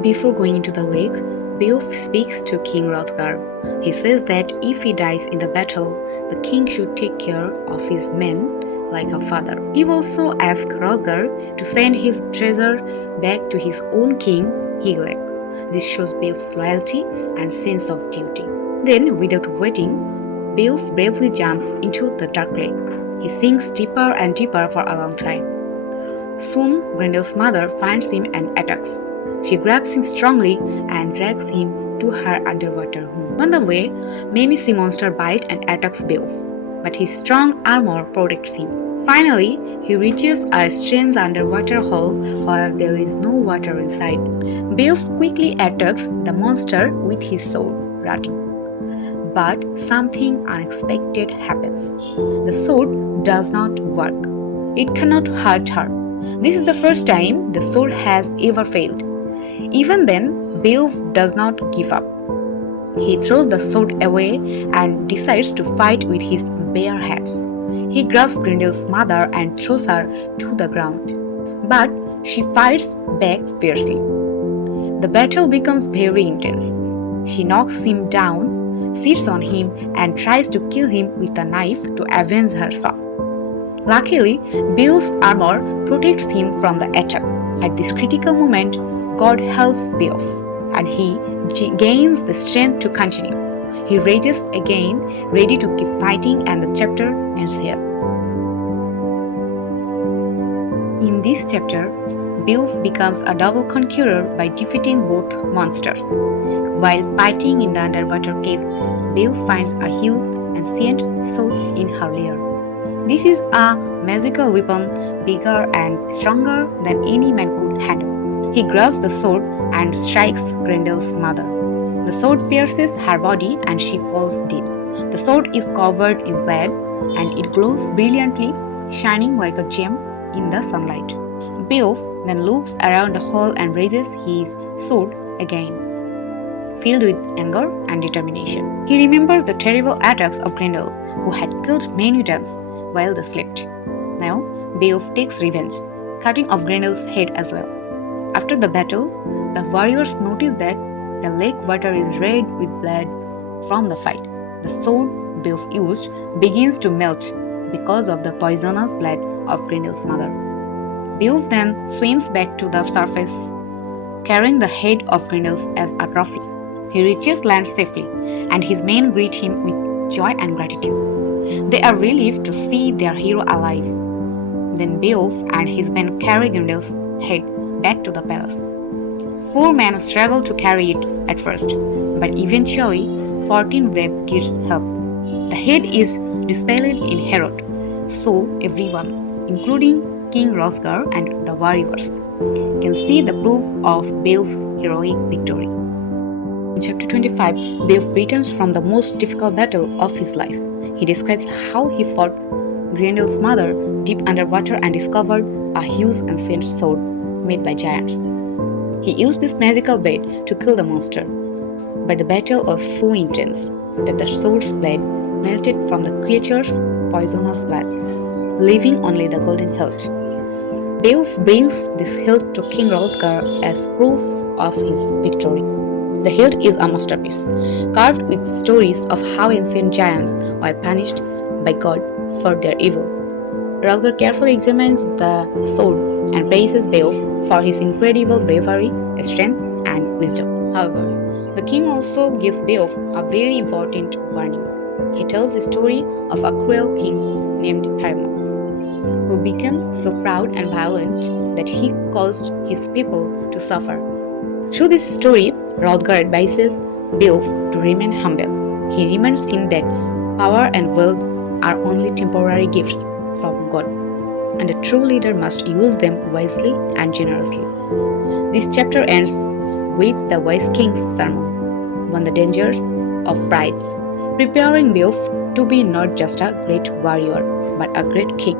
Before going into the lake, Beowulf speaks to King Hrothgar. He says that if he dies in the battle, the king should take care of his men like a father. He also asks Hrothgar to send his treasure back to his own king, Hygelac. This shows Beowulf's loyalty and sense of duty. Then, without waiting, Beowulf bravely jumps into the dark lake. He sinks deeper and deeper for a long time. Soon, Grendel's mother finds him and attacks. She grabs him strongly and drags him to her underwater home. On the way, many sea monsters bite and attacks Beowulf, but his strong armor protects him. Finally, he reaches a strange underwater hole where there is no water inside. Beowulf quickly attacks the monster with his sword, Ratting. But something unexpected happens. The sword does not work. It cannot hurt her. This is the first time the sword has ever failed. Even then, Beowulf does not give up. He throws the sword away and decides to fight with his bare hands. He grabs Grendel's mother and throws her to the ground. But she fights back fiercely. The battle becomes very intense. She knocks him down, sits on him, and tries to kill him with a knife to avenge herself. Luckily, Beowulf's armor protects him from the attack. At this critical moment, God helps Beowulf, and he gains the strength to continue. He rages again, ready to keep fighting, and the chapter ends here. In this chapter, Beowulf becomes a double conqueror by defeating both monsters. While fighting in the underwater cave, Beowulf finds a huge ancient sword in her lair. This is a magical weapon, bigger and stronger than any man could handle. He grabs the sword and strikes Grendel's mother. The sword pierces her body and she falls dead. The sword is covered in blood and it glows brilliantly, shining like a gem in the sunlight. Beowulf then looks around the hall and raises his sword again, filled with anger and determination. He remembers the terrible attacks of Grendel, who had killed many Danes while they slept. Now, Beowulf takes revenge, cutting off Grendel's head as well. After the battle, the warriors notice that the lake water is red with blood from the fight. The sword Beowulf used begins to melt because of the poisonous blood of Grendel's mother. Beowulf then swims back to the surface, carrying the head of Grendel as a trophy. He reaches land safely, and his men greet him with joy and gratitude. They are relieved to see their hero alive. Then Beowulf and his men carry Grendel's head back to the palace. 4 men struggle to carry it at first, but eventually 14 brave kids help. The head is displayed in Herod, so everyone, including King Hrothgar and the warriors, can see the proof of Beowulf's heroic victory. In chapter 25, Beowulf returns from the most difficult battle of his life. He describes how he fought Grendel's mother deep underwater and discovered a huge ancient sword made by giants. He used this magical blade to kill the monster, but the battle was so intense that the sword's blade melted from the creature's poisonous blood, leaving only the golden hilt. Beowulf brings this hilt to King Hrothgar as proof of his victory. The hilt is a masterpiece, carved with stories of how ancient giants were punished by God for their evil. Hrothgar carefully examines the sword and praises Beowulf for his incredible bravery, strength, and wisdom. However, the king also gives Beowulf a very important warning. He tells the story of a cruel king named Hermod, who became so proud and violent that he caused his people to suffer. Through this story, Hrothgar advises Beowulf to remain humble. He reminds him that power and wealth are only temporary gifts from God, and a true leader must use them wisely and generously. This chapter ends with the wise king's sermon on the dangers of pride, preparing Beowulf to be not just a great warrior, but a great king.